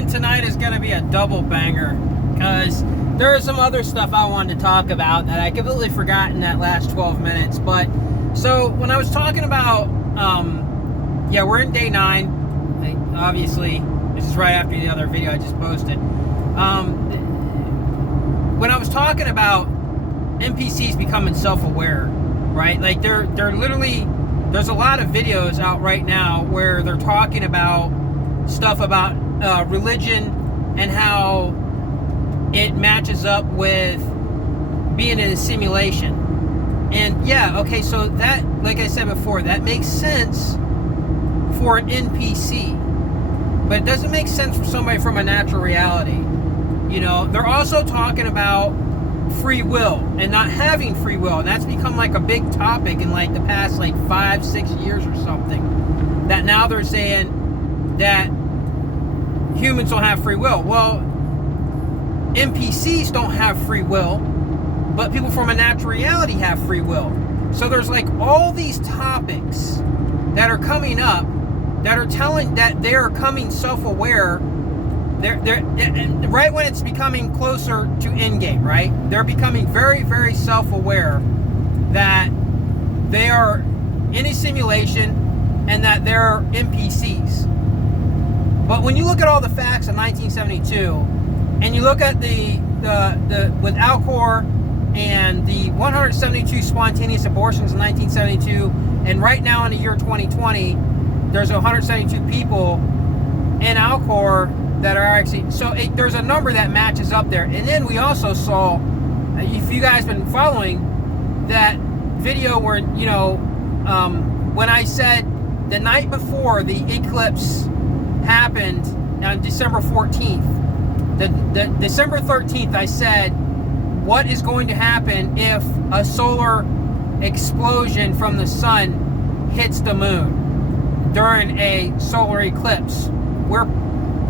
again, tonight is going to be a double banger because there is some other stuff I wanted to talk about that I completely forgot in that last 12 minutes. But so when I was talking about, we're in day 9. Obviously, this is right after the other video I just posted. When I was talking about NPCs becoming self-aware, right? Like they're literally, there's a lot of videos out right now where they're talking about stuff about religion and how it matches up with being in a simulation. And yeah, okay, so that, like I said before, that makes sense for an NPC, but it doesn't make sense for somebody from a natural reality. You know, they're also talking about free will and not having free will, and that's become like a big topic in like the past like 5-6 years or something, that now they're saying that humans don't have free will. Well, NPCs don't have free will, but people from a natural reality have free will. So there's like all these topics that are coming up that are telling that they're coming self-aware. They're right when it's becoming closer to endgame, right? They're becoming very, very self-aware that they are in a simulation and that they're NPCs. But when you look at all the facts of 1972, and you look at the with Alcor and the 172 spontaneous abortions in 1972, and right now in the year 2020, there's 172 people in Alcor that are actually, so there's a number that matches up there. And then we also saw, if you guys been following that video where, you know, when I said the night before the eclipse happened on December 14th, the December 13th, I said, what is going to happen if a solar explosion from the sun hits the moon during a solar eclipse? Where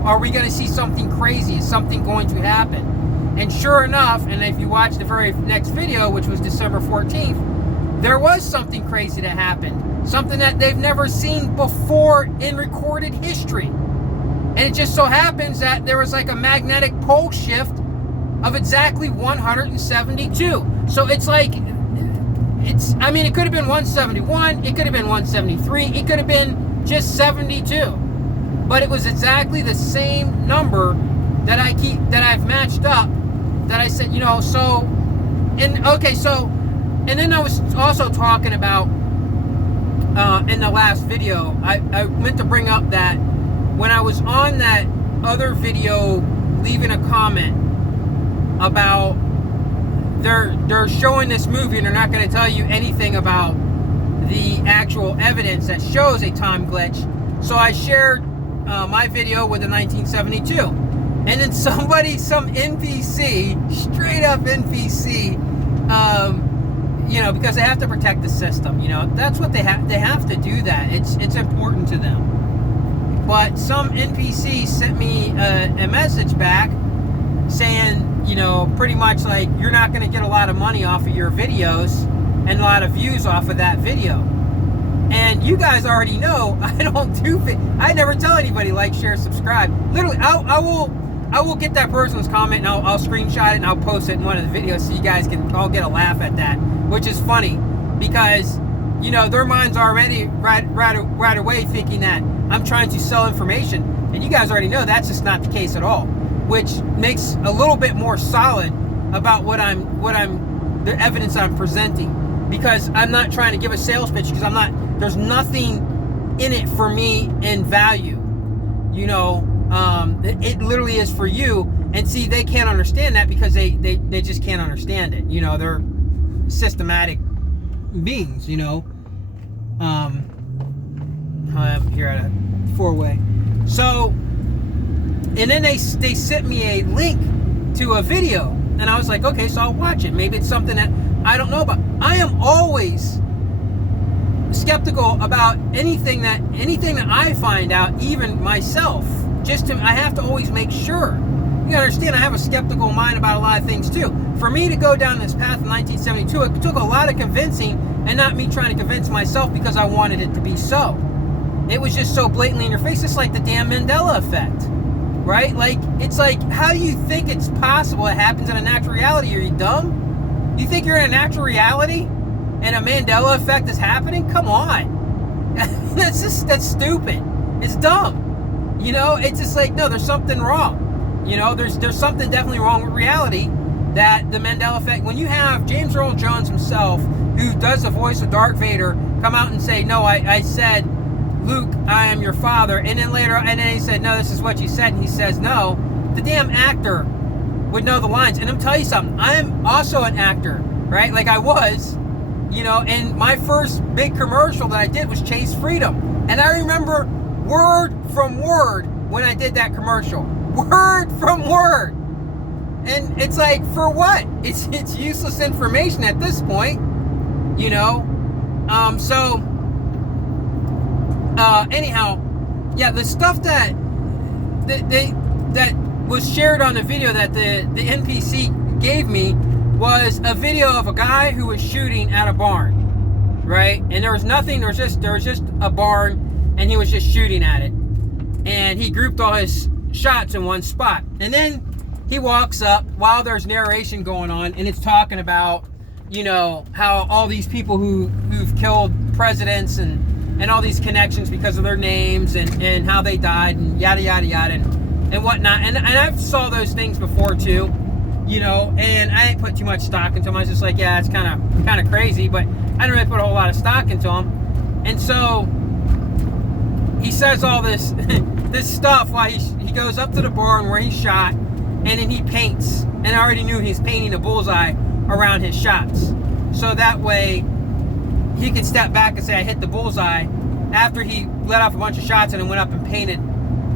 are we going to see something crazy? Is something going to happen? And sure enough, and if you watch the very next video, which was December 14th, there was something crazy that happened. Something that they've never seen before in recorded history. And it just so happens that there was like a magnetic pole shift of exactly 172. So it's like, I mean, it could have been 171, it could have been 173, it could have been just 72. But it was exactly the same number that I've matched up, that I said, you know, so, and okay, so, and then I was also talking about, in the last video, I meant to bring up that when I was on that other video leaving a comment about they're showing this movie and they're not going to tell you anything about the actual evidence that shows a time glitch. So I shared my video with the 1972, and then some NPC, straight up NPC, you know, because they have to protect the system, you know, that's what they have to do that. It's important to them. But some NPC sent me a message back saying, you know, pretty much like, you're not going to get a lot of money off of your videos and a lot of views off of that video. And you guys already know I never tell anybody like, share, subscribe. Literally, I will get that person's comment and I'll screenshot it and I'll post it in one of the videos so you guys can all get a laugh at that, which is funny because, you know, their minds are already right away thinking that I'm trying to sell information, and you guys already know that's just not the case at all, which makes a little bit more solid about the evidence I'm presenting, because I'm not trying to give a sales pitch, because there's nothing in it for me in value, you know. It literally is for you, and see, they can't understand that because they just can't understand it, you know. They're systematic beings, you know. I'm here at a 4-way. So, and then they sent me a link to a video, and I was like, okay, so I'll watch it. Maybe it's something that I don't know about. I am always skeptical about anything that I find out, even myself. I have to always make sure. You understand, I have a skeptical mind about a lot of things too. For me to go down this path in 1972, it took a lot of convincing, and not me trying to convince myself because I wanted it to be so. It was just so blatantly in your face. It's like the damn Mandela effect, right? Like, it's like, how do you think it's possible it happens in a natural reality? Are you dumb? You think you're in a natural reality and a Mandela effect is happening? Come on. That's stupid. It's dumb. You know, it's just like, no, there's something wrong. You know, there's something definitely wrong with reality, that the Mandela effect, when you have James Earl Jones himself, who does the voice of Darth Vader, come out and say, no, I said, Luke, I am your father, and then later, and then he said, no, this is what you said, and he says, no, the damn actor would know the lines. And I'm telling you something, I am also an actor, right? Like I was, you know, and my first big commercial that I did was Chase Freedom. And I remember word from word when I did that commercial. Word from word. And it's like, for what? It's useless information at this point, you know? Anyhow, yeah, the stuff that was shared on the video that the NPC gave me was a video of a guy who was shooting at a barn, right? And there was nothing, there was just a barn, and he was just shooting at it. And he grouped all his shots in one spot. And then he walks up while there's narration going on, and it's talking about, you know, how all these people who've killed presidents and all these connections because of their names and how they died and yada yada yada and whatnot. And I've saw those things before too, you know, and I didn't put too much stock into them. I was just like, yeah, it's kind of crazy, but I didn't really put a whole lot of stock into them. And so he says all this this stuff while he goes up to the barn where he shot, and then he paints. And I already knew he's painting a bullseye around his shots, so that way he could step back and say, I hit the bullseye, after he let off a bunch of shots and then went up and painted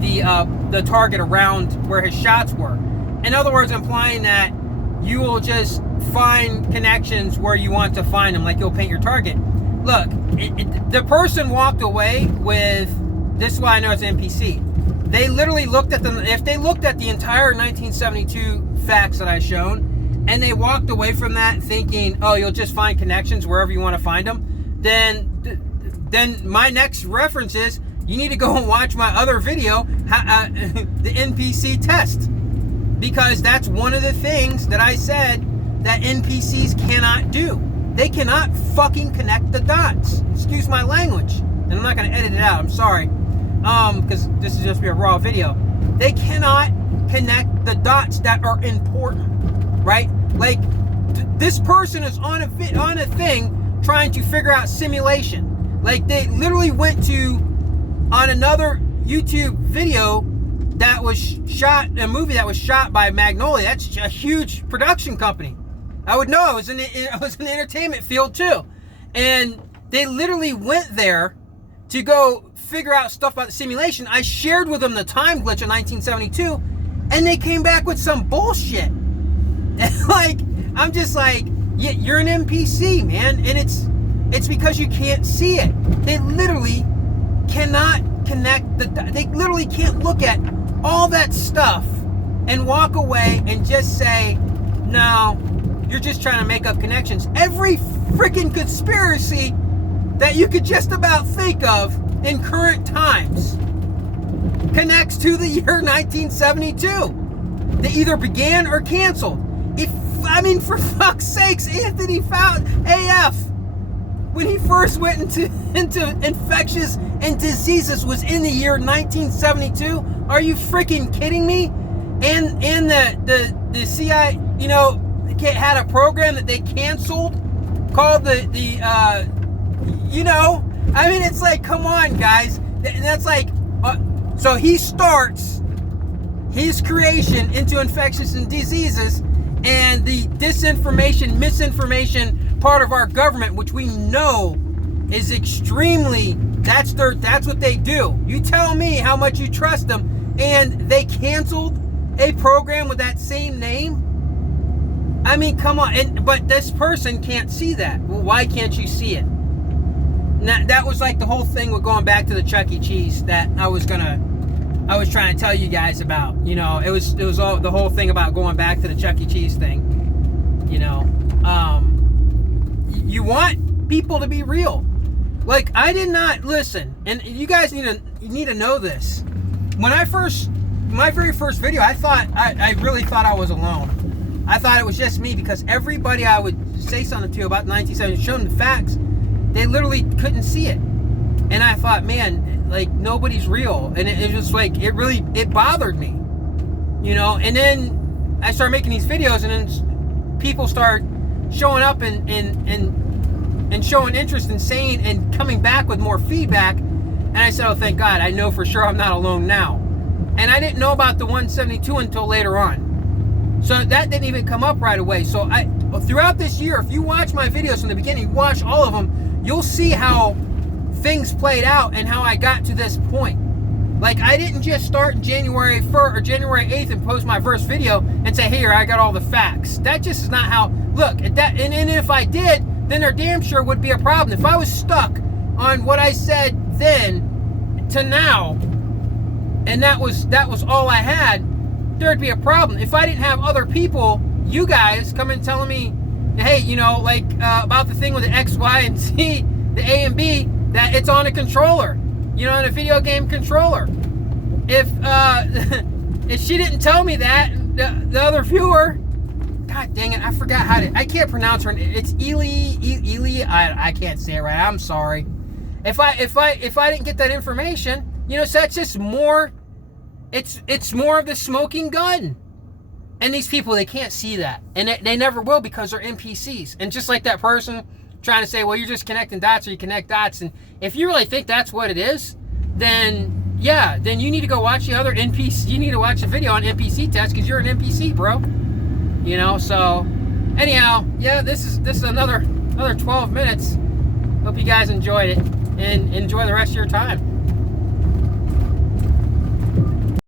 the target around where his shots were. In other words, implying that you will just find connections where you want to find them, like you'll paint your target. Look, the person walked away with, this is why I know it's an NPC. They literally looked at if they looked at the entire 1972 facts that I've shown, and they walked away from that thinking, oh, you'll just find connections wherever you want to find them, then my next reference is, you need to go and watch my other video, the NPC test. Because that's one of the things that I said that NPCs cannot do. They cannot fucking connect the dots. Excuse my language. And I'm not going to edit it out, I'm sorry. Because this is just be a raw video. They cannot connect the dots that are important, right? Like, this person is on a thing trying to figure out simulation. Like, they literally went on another YouTube video that was shot, a movie that was shot by Magnolia. That's a huge production company. I would know. I was in the entertainment field too. And they literally went there to go figure out stuff about the simulation. I shared with them the time glitch in 1972, and they came back with some bullshit. And like, I'm just like, yeah, you're an NPC, man, and it's because you can't see it. They literally cannot connect they literally can't look at all that stuff and walk away and just say, no, you're just trying to make up connections. Every freaking conspiracy that you could just about think of in current times connects to the year 1972. They either began or canceled. For fuck's sakes, Anthony Fountain AF, when he first went into infectious and diseases, was in the year 1972. Are you freaking kidding me? And the CIA, you know, had a program that they canceled called it's like, come on, guys. And that's like, so he starts his creation into infectious and diseases, and the disinformation, misinformation part of our government, which we know is extremely, that's what they do. You tell me how much you trust them, and they canceled a program with that same name? I mean, come on. But this person can't see that. Well, why can't you see it? Now, that was like the whole thing with going back to the Chuck E. Cheese that I was trying to tell you guys about. You know, it was all the whole thing about going back to the Chuck E. Cheese thing. You know, you want people to be real. Like, I did not listen, and you guys need to know this. When my very first video, I really thought I was alone. I thought it was just me, because everybody I would say something to about 1970, show them the facts, they literally couldn't see it. And I thought, man, like, nobody's real. And it was like, it bothered me, you know. And then I started making these videos, and then people start showing up and showing interest in saying and coming back with more feedback. And I said, oh, thank God, I know for sure I'm not alone now. And I didn't know about the 172 until later on. So that didn't even come up right away. So throughout this year, if you watch my videos from the beginning, watch all of them, you'll see how things played out and how I got to this point. Like, I didn't just start January 1st or January 8th and post my first video and say, here, I got all the facts. That just is not how, look, and if I did, then there damn sure would be a problem. If I was stuck on what I said then to now, and that was all I had, there'd be a problem. If I didn't have other people, you guys, come and telling me, hey, you know, like, about the thing with the X, Y, and Z, the A and B, that it's on a controller, you know, on a video game controller. If if she didn't tell me that, the other viewer, God dang it, I forgot I can't pronounce her. It's Ely. I can't say it right. I'm sorry. If I didn't get that information, you know, so that's just more. It's more of the smoking gun. And these people, they can't see that, and they never will, because they're NPCs. And just like that person trying to say, well, you're just connecting dots, or you connect dots, and if you really think that's what it is, then yeah, then you need to go watch the other NPC. You need to watch a video on NPC test, because you're an NPC, bro. You know. So anyhow, yeah, this is another 12 minutes. Hope you guys enjoyed it, and enjoy the rest of your time.